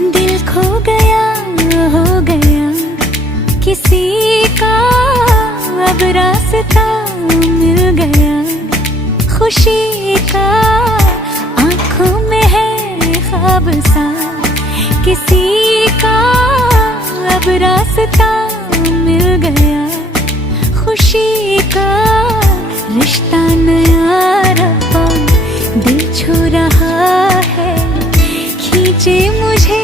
दिल खो गया, हो गया किसी का, अब रास्ता मिल गया खुशी का। आंखों में है ख्वाब सा किसी का, अब रास्ता मिल गया खुशी का। रिश्ता नया रब्बा दिल छू रहा है, खींचे मुझे